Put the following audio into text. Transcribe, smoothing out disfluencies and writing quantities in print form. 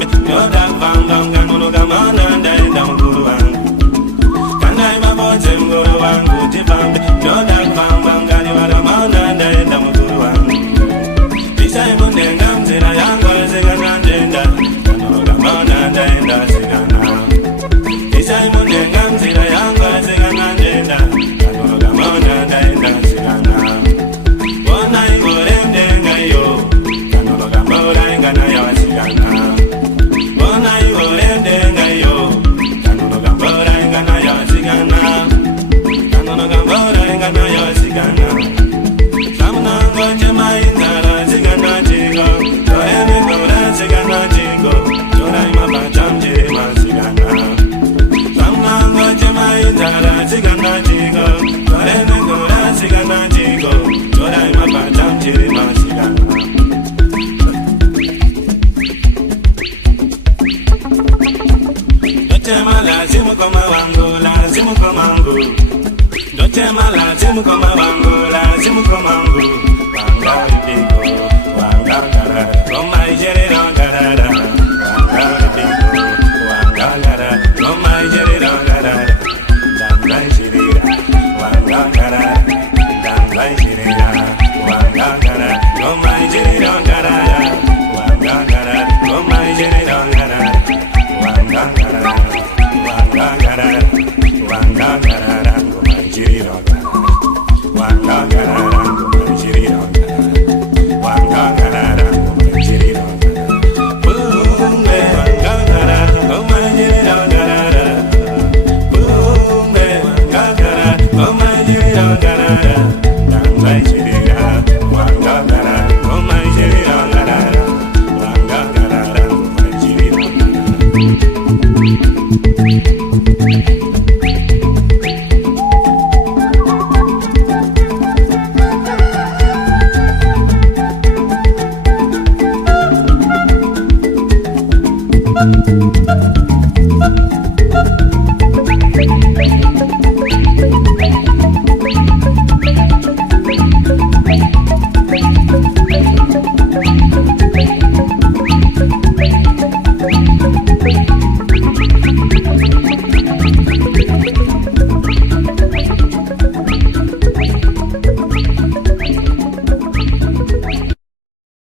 tivambe yoda vanga ngano gamana ndaenda mukuru wangu kandai mabodze mukuru wangu tivambe yoda vanga ngani varamana ndaenda mukuru wangu Isai munenga mzira yangu zingana ndenda ngano gamana ndaenda zingana Isai munenga mzira yangu zingana ndenda ngano gamana ndaenda zingana Wona igore mdenga yo ngano gamora ingana ya zingana Wona igore mdenga yo ngano gamora ingana ya zingana ngano gamora ingana ya zingana Samna ngoje maindara zingana jigo Toene ngora zingana jigo Torai mabacham jiri mazingana Samna ngoje maindara zingana jigo Toene ngora zingana jigo Torai mabacham jiri mazingana Dochema lazimu koma wangu, lazimu komangu Dochema lazimu koma wangu, lazimu komangu Wanga ripiko, wanga gara Koma ijere rangarara Wanga ripiko, wanga gara Koma ijere rangarara Danga ijirira, wanga gara Danga ijirira, wanga gara Koma ijere rangarara Wanga gara, koma ijere rangarara Wanga gara, wanga gara Wanga gara, koma ijere rangarara Wanga gara, koma ijere rangarara Wanga gara, koma ijere rangarara Bumbe, wanga gara, koma ijere rangarara Bumbe, wanga gara, koma ijere rangarara Danga ijirira, wanga gara, koma ijere rangarara Wanga gara, koma ijere rangarara